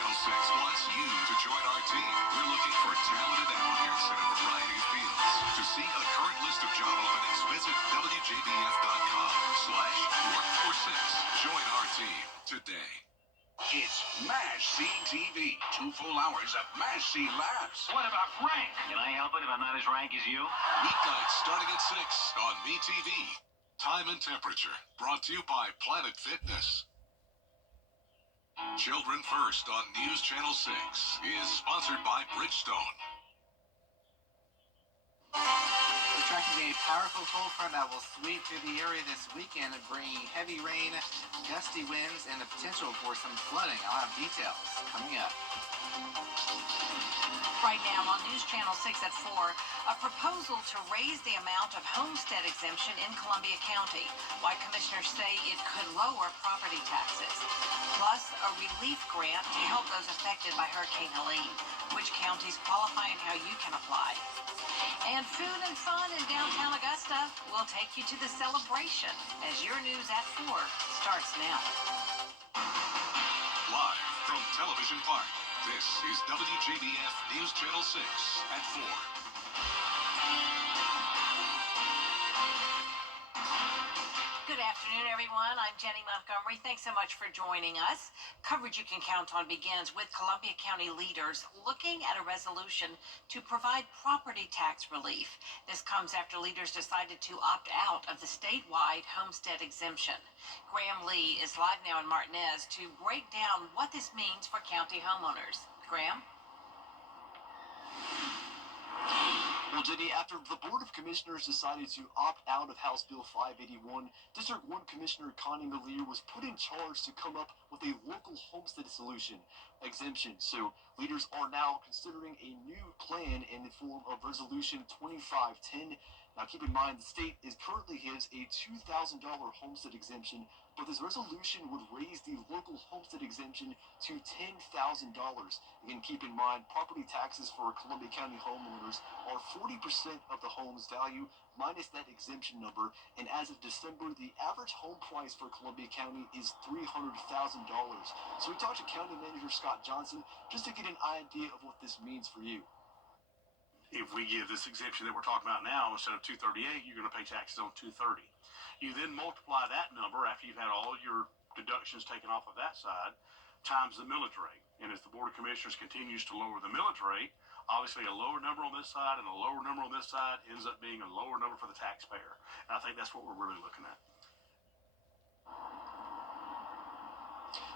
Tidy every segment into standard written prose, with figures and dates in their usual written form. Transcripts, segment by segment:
Channel 6 wants you to join our team. We're looking for talented applicants in a variety of fields. To see a current list of job openings, visit WJBF.com/workfor6. Join our team today. It's MASH CTV. 2 full hours of MASH C laughs. What about Frank? Can I help it if I'm not as rank as you? Weeknights starting at 6 on MeTV. Time and temperature brought to you by Planet Fitness. Children First on News Channel 6 is sponsored by Bridgestone. We're tracking a powerful cold front that will sweep through the area this weekend, bringing heavy rain, gusty winds, and the potential for some flooding. I'll have details coming up. Right now on News Channel 6 at 4, a proposal to raise the amount of homestead exemption in Columbia County. Why commissioners say it could lower property taxes. Plus, a relief grant to help those affected by Hurricane Helene. Which counties qualify and how you can apply. And food and fun in downtown Augusta will take you to the celebration as your News at 4 starts now. Live from Television Park, this is WJBF News Channel 6 at 4. Good afternoon, everyone. I'm Jenny Montgomery. Thanks so much for joining us. Coverage you can count on begins with Columbia County leaders looking at a resolution to provide property tax relief. This comes after leaders decided to opt out of the statewide homestead exemption. Graham Lee is live now in Martinez to break down what this means for county homeowners. Graham? Well, Jenny, after the Board of Commissioners decided to opt out of House Bill 581, District 1 Commissioner Connie Malier was put in charge to come up with a local homestead solution exemption. So leaders are now considering a new plan in the form of Resolution 2510. Now, keep in mind, the state currently has a $2,000 homestead exemption, but this resolution would raise the local homestead exemption to $10,000. Again, keep in mind, property taxes for Columbia County homeowners are 40% of the home's value minus that exemption number, and as of December, the average home price for Columbia County is $300,000. So we talked to County Manager Scott Johnson just to get an idea of what this means for you. If we give this exemption that we're talking about now, instead of $238, you're going to pay taxes on $230. You then multiply that number after you've had all your deductions taken off of that side times the millage rate. And as the Board of Commissioners continues to lower the millage rate, obviously a lower number on this side and a lower number on this side ends up being a lower number for the taxpayer. And I think that's what we're really looking at.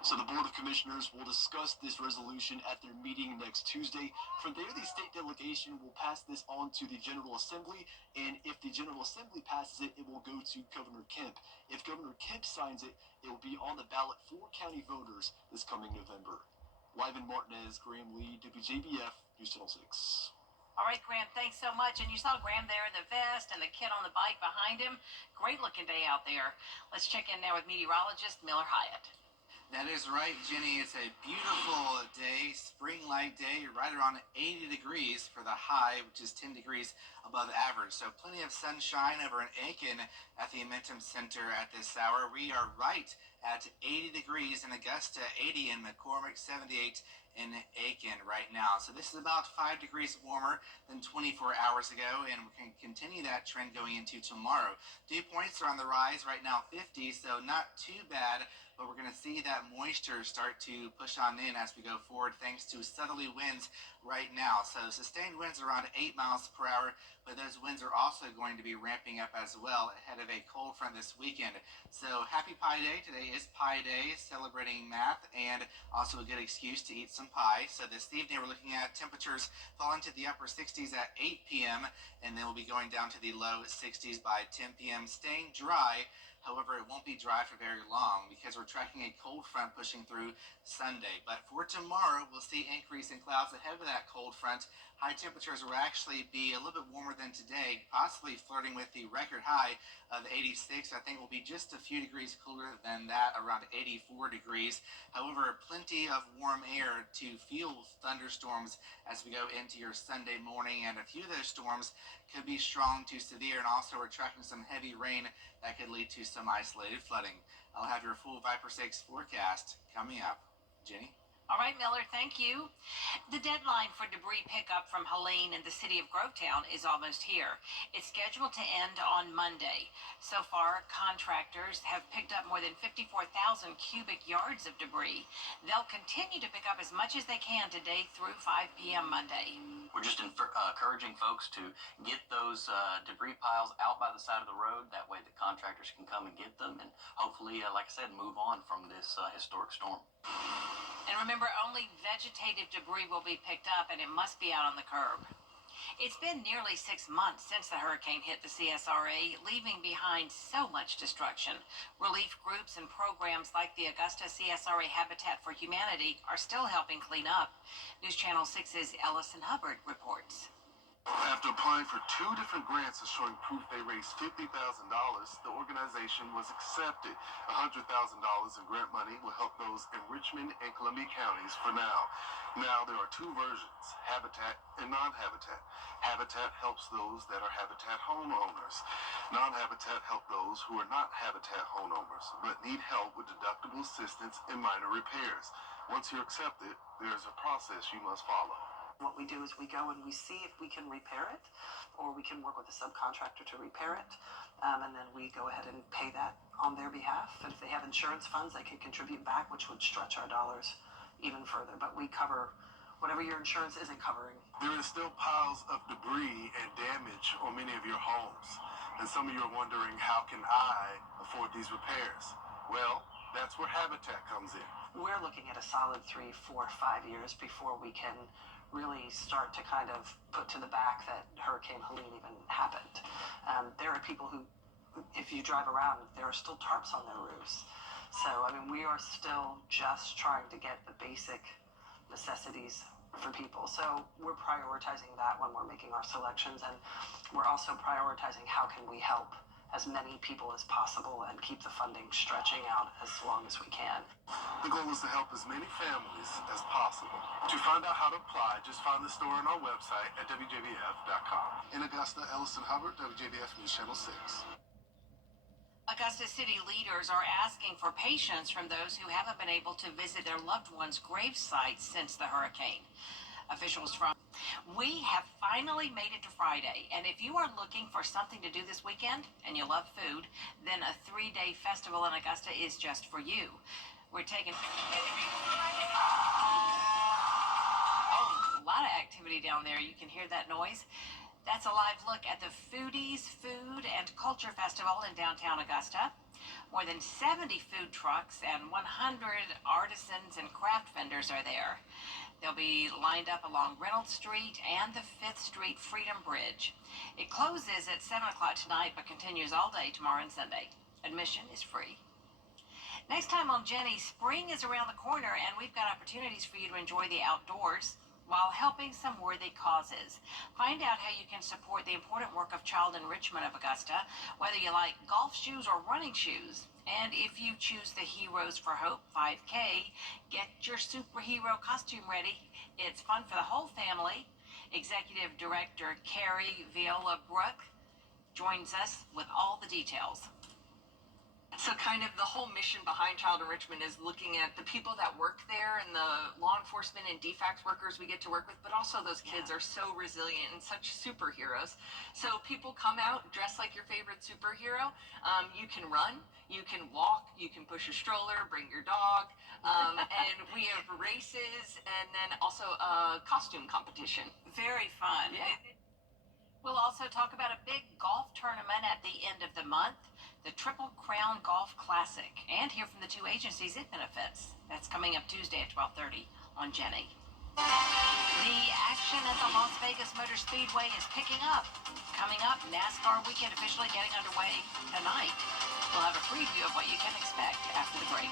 So the Board of Commissioners will discuss this resolution at their meeting next Tuesday. From there, the state delegation will pass this on to the General Assembly, and if the General Assembly passes it, it will go to Governor Kemp. If Governor Kemp signs it, it will be on the ballot for county voters this coming November. Live in Martinez, Graham Lee, WJBF, News Channel 6. All right, Graham, thanks so much. And you saw Graham there in the vest and the kid on the bike behind him. Great looking day out there. Let's check in now with meteorologist Miller Hyatt. That is right, Jenny. It's a beautiful day, spring-like day, right around 80 degrees for the high, which is 10 degrees above average. So plenty of sunshine over in Aiken at the Amentum Center at this hour. We are right at 80 degrees in Augusta, 80 in McCormick, 78 in Aiken right now. So this is about 5 degrees warmer than 24 hours ago, and we can continue that trend going into tomorrow. Dew points are on the rise right now, 50, so not too bad. But we're going to see that moisture start to push on in as we go forward thanks to southerly winds right now. So sustained winds around 8 miles per hour, but those winds are also going to be ramping up as well ahead of a cold front this weekend. So happy Pie Day. Today is Pie Day, celebrating math and also a good excuse to eat some pie. So this evening we're looking at temperatures falling to the upper 60s at 8 p.m. and then we'll be going down to the low 60s by 10 p.m. staying dry. However, it won't be dry for very long because we're tracking a cold front pushing through Sunday. But for tomorrow, we'll see increase in clouds ahead of that cold front. High temperatures will actually be a little bit warmer than today, possibly flirting with the record high of 86. I think will be just a few degrees cooler than that, around 84 degrees. However, plenty of warm air to fuel thunderstorms as we go into your Sunday morning, and a few of those storms could be strong to severe, and also we're tracking some heavy rain that could lead to some isolated flooding. I'll have your full Viper 6 forecast coming up. Jenny? All right, Miller, thank you. The deadline for debris pickup from Helene and the city of Grovetown is almost here. It's scheduled to end on Monday. So far, contractors have picked up more than 54,000 cubic yards of debris. They'll continue to pick up as much as they can today through 5 p.m. Monday. We're just encouraging folks to get those debris piles out by the side of the road. That way the contractors can come and get them and hopefully, like I said, move on from this historic storm. And remember, only vegetative debris will be picked up, and it must be out on the curb. It's been nearly 6 months since the hurricane hit the CSRA, leaving behind so much destruction. Relief groups and programs like the Augusta CSRA Habitat for Humanity are still helping clean up. News Channel 6's Ellison Hubbard reports. After applying for 2 different grants and showing proof they raised $50,000, the organization was accepted. $100,000 in grant money will help those in Richmond and Columbia counties for now. Now there are 2 versions, Habitat and non-Habitat. Habitat helps those that are Habitat homeowners. Non-Habitat help those who are not Habitat homeowners, but need help with deductible assistance and minor repairs. Once you're accepted, there's a process you must follow. What we do is we go and we see if we can repair it, or we can work with a subcontractor to repair it, and then we go ahead and pay that on their behalf. And if they have insurance funds, they can contribute back, which would stretch our dollars even further. But we cover whatever your insurance isn't covering. There is still piles of debris and damage on many of your homes. And some of you are wondering, how can I afford these repairs? Well, that's where Habitat comes in. We're looking at a solid 3, 4, 5 years before we can really start to kind of put to the back that Hurricane Helene even happened. There are people who, if you drive around, there are still tarps on their roofs. So, I mean, we are still just trying to get the basic necessities for people. So we're prioritizing that when we're making our selections, and we're also prioritizing how can we help as many people as possible and keep the funding stretching out as long as we can. The goal is to help as many families as possible. To find out how to apply, just find the store on our website at WJBF.com. In Augusta, Ellison Hubbard, WJBF News Channel 6. Augusta city leaders are asking for patience from those who haven't been able to visit their loved ones' grave sites since the hurricane. Officials from We have finally made it to Friday, and if you are looking for something to do this weekend and you love food, then a 3-day festival in Augusta is just for you. We're taking a lot of activity down there. You can hear that noise. That's a live look at the Foodies Food and Culture Festival in downtown Augusta. More than 70 food trucks and 100 artisans and craft vendors are there. They'll be lined up along Reynolds Street and the 5th Street Freedom Bridge. It closes at 7 o'clock tonight, but continues all day tomorrow and Sunday. Admission is free. Next time on Jenny, spring is around the corner, and we've got opportunities for you to enjoy the outdoors while helping some worthy causes. Find out how you can support the important work of Child Enrichment of Augusta, whether you like golf shoes or running shoes. And if you choose the Heroes for Hope 5K, get your superhero costume ready. It's fun for the whole family. Executive Director Carrie Viola Brook joins us with all the details. So kind of the whole mission behind Child Enrichment is looking at the people that work there and the law enforcement and DFACS workers we get to work with, but also those kids are so resilient and such superheroes. So people come out dressed like your favorite superhero. You can run, you can walk, you can push a stroller, bring your dog, and we have races and then also a costume competition. Very fun. Yeah. We'll also talk about a big golf tournament at the end of the month, the Triple Crown Golf Classic, and hear from the 2 agencies it benefits. That's coming up Tuesday at 12:30 on Jenny. The action at the Las Vegas Motor Speedway is picking up. Coming up, NASCAR weekend officially getting underway tonight. We'll have a preview of what you can expect after the break.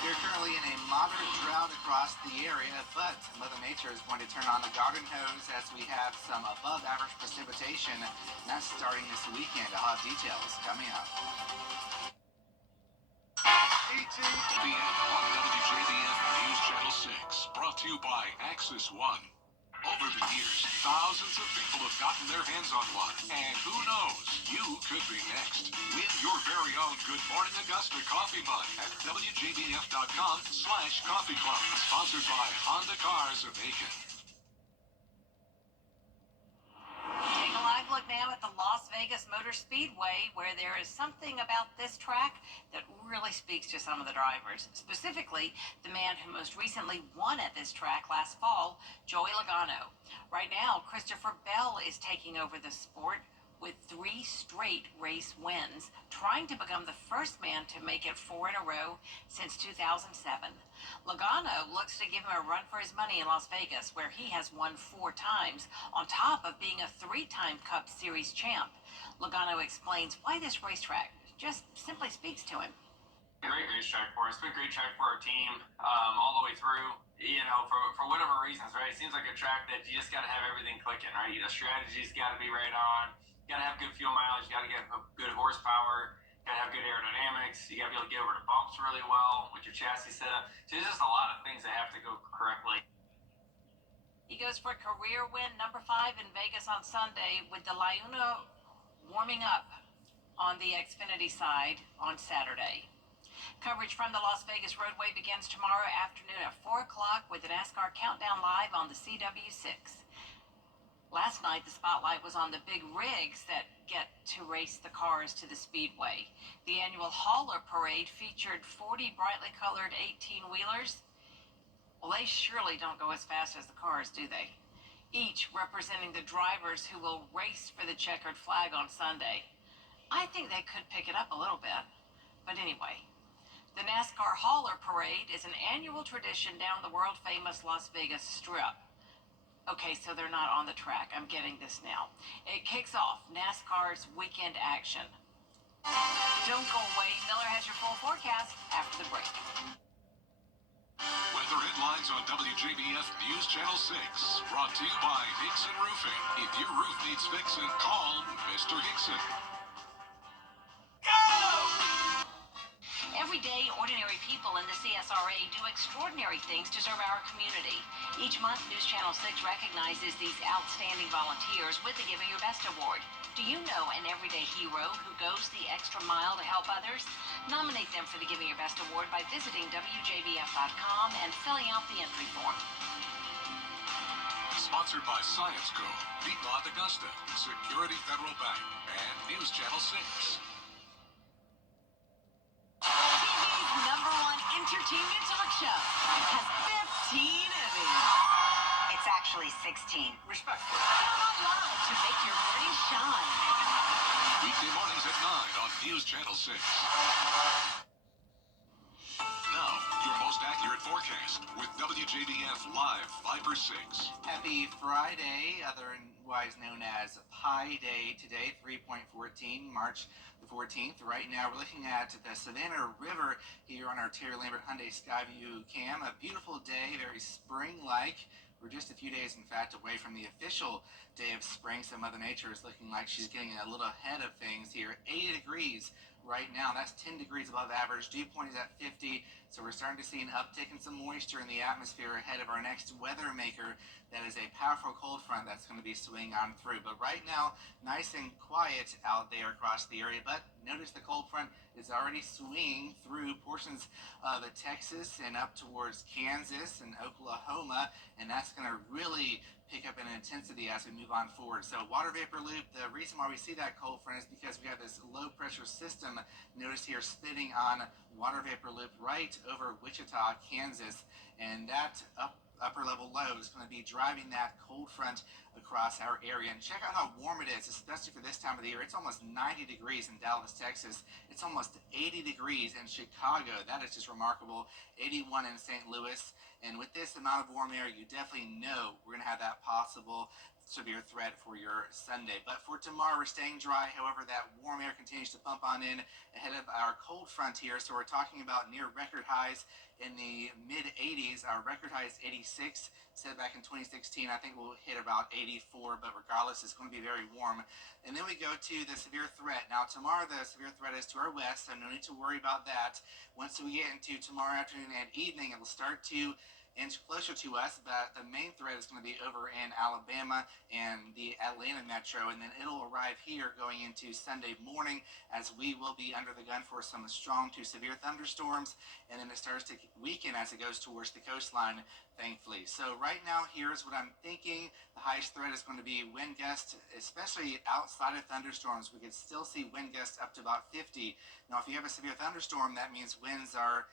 We're currently in a moderate drought across the area, but Mother Nature is going to turn on the garden hose as we have some above average precipitation. And that's starting this weekend. I'll have details coming up. WJBF on WJBF News Channel 6, brought to you by Axis One. Over the years, thousands of people have gotten their hands on one. And who knows, you could be next. Win your very own Good Morning Augusta coffee mug at WJBF.com/coffee club. Sponsored by Honda Cars of Aiken. Take a live look now at the Las Vegas Motor Speedway, where there is something about this track that really speaks to some of the drivers. Specifically, the man who most recently won at this track last fall, Joey Logano. Right now, Christopher Bell is taking over the sport with 3 straight race wins, trying to become the first man to make it 4 in a row since 2007. Logano looks to give him a run for his money in Las Vegas, where he has won 4 times, on top of being a 3-time Cup Series champ. Logano explains why this racetrack just simply speaks to him. Great racetrack for us. It's been a great track for our team all the way through. You know, for whatever reasons, right? It seems like a track that you just got to have everything clicking, right? The strategy's got to be right on. You got to have good fuel mileage. You got to get good horsepower. You got to have good aerodynamics. You got to be able to get over the bumps really well with your chassis setup. So there's just a lot of things that have to go correctly. He goes for career win number 5 in Vegas on Sunday, with the Laguna warming up on the Xfinity side on Saturday. Coverage from the Las Vegas roadway begins tomorrow afternoon at 4 o'clock with the NASCAR Countdown Live on the CW6. Last night, the spotlight was on the big rigs that get to race the cars to the speedway. The annual Hauler Parade featured 40 brightly colored 18-wheelers. Well, they surely don't go as fast as the cars, do they? Each representing the drivers who will race for the checkered flag on Sunday. I think they could pick it up a little bit. But anyway, the NASCAR Hauler Parade is an annual tradition down the world-famous Las Vegas Strip. Okay, so they're not on the track. I'm getting this now. It kicks off NASCAR's weekend action. Don't go away. Miller has your full forecast after the break. Weather headlines on WJBF News Channel 6. Brought to you by Hickson Roofing. If your roof needs fixing, call Mr. Hickson. Every day, ordinary people in the CSRA do extraordinary things to serve our community. Each month, News Channel 6 recognizes these outstanding volunteers with the Giving Your Best Award. Do you know an everyday hero who goes the extra mile to help others? Nominate them for the Giving Your Best Award by visiting WJBF.com and filling out the entry form. Sponsored by Science Co., Piedmont Augusta, Security Federal Bank, and News Channel 6. TV's #1 entertainment talk show has 15 Emmys. It's actually 16. Respectfully. Count on live to make your morning shine. Weekday mornings at 9 on News Channel 6. Now, your most accurate forecast with WJBF Live Viper 6. Happy Friday, otherwise known as Pi Day today, 3.14, March the 14th. Right now, we're looking at the Savannah River here on our Terry Lambert Hyundai Skyview cam. A beautiful day, very spring-like. We're just a few days, in fact, away from the official day of spring, so Mother Nature is looking like she's getting a little ahead of things here. 80 degrees right now. That's 10 degrees above average. Dew point is at 50, so we're starting to see an uptick in some moisture in the atmosphere ahead of our next weather maker. That is a powerful cold front that's going to be swinging on through. But right now, nice and quiet out there across the area. But notice the cold front is already swinging through portions of Texas and up towards Kansas and Oklahoma, and that's going to really pick up in intensity as we move on forward. So water vapor loop, the reason why we see that cold front is because we have this low pressure system, notice here, spinning on water vapor loop right over Wichita, Kansas, and that upper level low is going to be driving that cold front across our area. And check out how warm it is, especially for this time of the year. It's almost 90 degrees in Dallas, Texas. It's almost 80 degrees in Chicago. That is just remarkable. 81 in St. Louis. And with this amount of warm air, you definitely know we're going to have that possible severe threat for your Sunday. But for tomorrow, we're staying dry. However, that warm air continues to pump on in ahead of our cold front here. So we're talking about near record highs in the mid 80s. Our record high is 86. Set back in 2016, I think we'll hit about 84, but regardless, it's going to be very warm. And then we go to the severe threat. Now, tomorrow, the severe threat is to our west, so no need to worry about that. Once we get into tomorrow afternoon and evening, it will start to inch closer to us, but the main threat is going to be over in Alabama and the Atlanta metro, and then it'll arrive here going into Sunday morning as we will be under the gun for some strong to severe thunderstorms, and then it starts to weaken as it goes towards the coastline, thankfully. So right now, here's what I'm thinking. The highest threat is going to be wind gusts, especially outside of thunderstorms. We could still see wind gusts up to about 50. Now, if you have a severe thunderstorm, that means winds are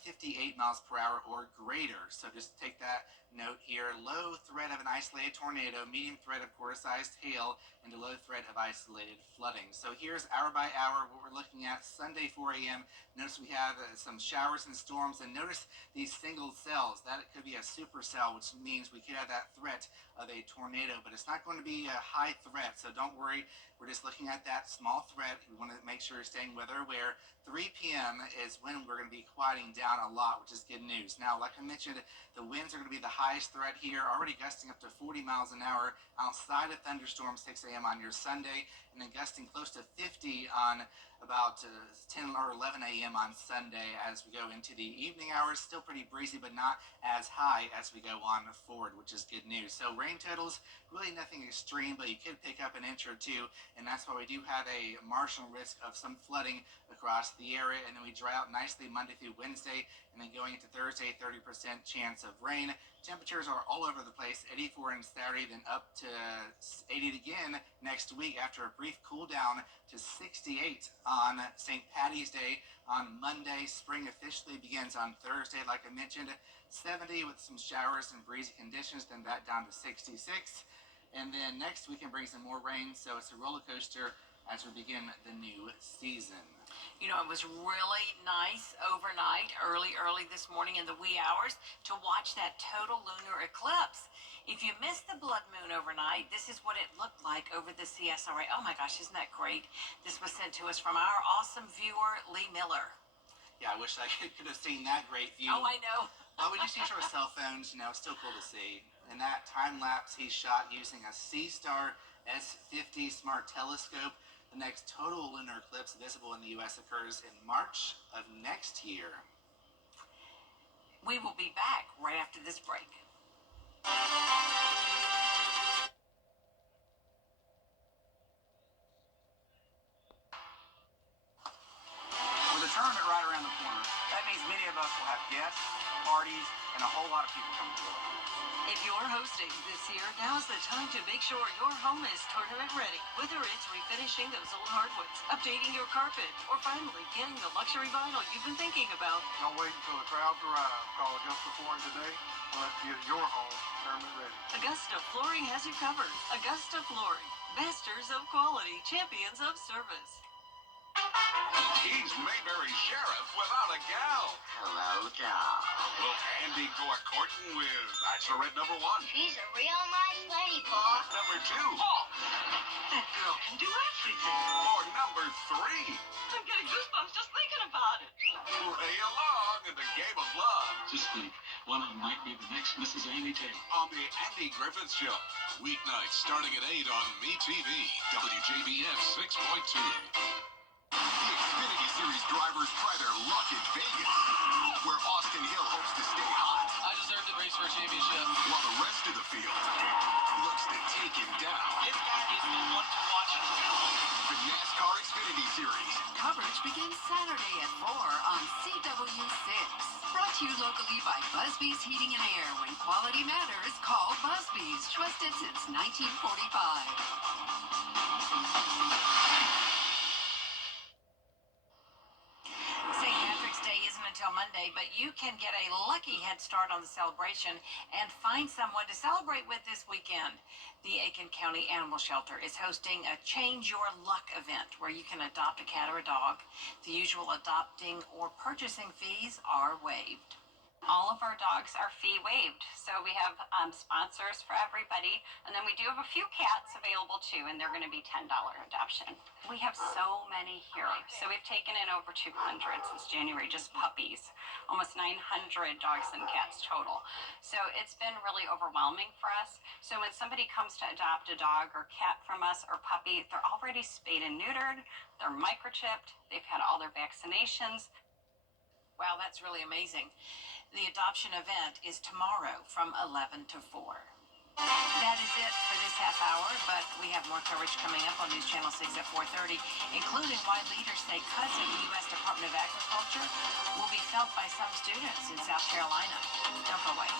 58 miles per hour or greater. So just take that note here. Low threat of an isolated tornado, medium threat of quarter-sized hail, and a low threat of isolated flooding. So here's hour by hour what we're looking at. Sunday 4 a.m. Notice we have some showers and storms, and notice these single cells. That could be a supercell, which means we could have that threat of a tornado, but it's not going to be a high threat, so don't worry. We're just looking at that small threat. We want to make sure you're staying weather aware. 3 p.m. is when we're going to be quieting down a lot, which is good news. Now, like I mentioned, the winds are going to be the highest threat here, already gusting up to 40 miles an hour outside of thunderstorms 6 a.m. on your Sunday, and then gusting close to 50 on about 10 or 11 a.m. on Sunday as we go into the evening hours. Still pretty breezy, but not as high as we go on forward, which is good news. So rain totals, really nothing extreme, but you could pick up an inch or two, and that's why we do have a marginal risk of some flooding across the area, and then we dry out nicely Monday through Wednesday, and then going into Thursday, 30% chance of rain. Temperatures are all over the place, 84 on Saturday, then up to 80 again next week after a brief cool down to 68 on St. Patty's Day on Monday. Spring officially begins on Thursday, like I mentioned, 70 with some showers and breezy conditions, then back down to 66. And then next weekend brings in more rain, so it's a roller coaster as we begin the new season. You know, it was really nice overnight, early this morning in the wee hours, to watch that total lunar eclipse. If you missed the blood moon overnight, this is what it looked like over the CSRA. Oh my gosh, isn't that great? This was sent to us from our awesome viewer, Lee Miller. Yeah, I wish I could have seen that great view. Oh, I know. Well, we just use our cell phones, you know, it's still cool to see. And that time lapse he shot using a C-Star S50 smart telescope. The next total lunar eclipse visible in the U.S. occurs in March of next year. We will be back right after this break. With a tournament right around the corner, that means many of us will have guests, parties, and a whole lot of people coming to it. If you're hosting this year, now's the time to make sure your home is tournament ready. Whether it's refinishing those old hardwoods, updating your carpet, or finally getting the luxury vinyl you've been thinking about. Don't wait until the crowds arrive. Call Augusta Flooring today and let's get your home tournament ready. Augusta Flooring has you covered. Augusta Flooring. Masters of quality, champions of service. He's Mayberry Sheriff without a gal. Hello, doll. Will Andy go a courting with Bachelorette number 1? She's a real nice lady, Pa. Number 2? That girl can do everything. Or number 3? I'm getting goosebumps just thinking about it. Play along in the game of love. Just think, one of them might be the next Mrs. Amy Taylor. On the Andy Griffith Show. Weeknights starting at 8 on MeTV, WJBF 6.2. The Xfinity Series drivers try their luck in Vegas, where Austin Hill hopes to stay hot. I deserve to race for a championship. While the rest of the field looks to take him down. This guy is the one to watch. The NASCAR Xfinity Series. Coverage begins Saturday at 4 on CW6. Brought to you locally by Busby's Heating and Air. When quality matters, call Busby's. Trusted since 1945. Until Monday, but you can get a lucky head start on the celebration and find someone to celebrate with this weekend. The Aiken County Animal Shelter is hosting a Change Your Luck event where you can adopt a cat or a dog. The usual adopting or purchasing fees are waived. All of our dogs are fee waived, so we have sponsors for everybody, and then we do have a few cats available too, and they're going to be $10 adoption. We have so many here, so we've taken in over 200 since January, just puppies, almost 900 dogs and cats total. So it's been really overwhelming for us. So when somebody comes to adopt a dog or cat from us or puppy, they're already spayed and neutered, they're microchipped, they've had all their vaccinations. Wow, that's really amazing. The adoption event is tomorrow from 11 to 4. That is it for this half hour, but we have more coverage coming up on News Channel 6 at 4:30, including why leaders say cuts in the U.S. Department of Agriculture will be felt by some students in South Carolina. Don't go away.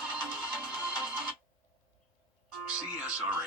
CSRA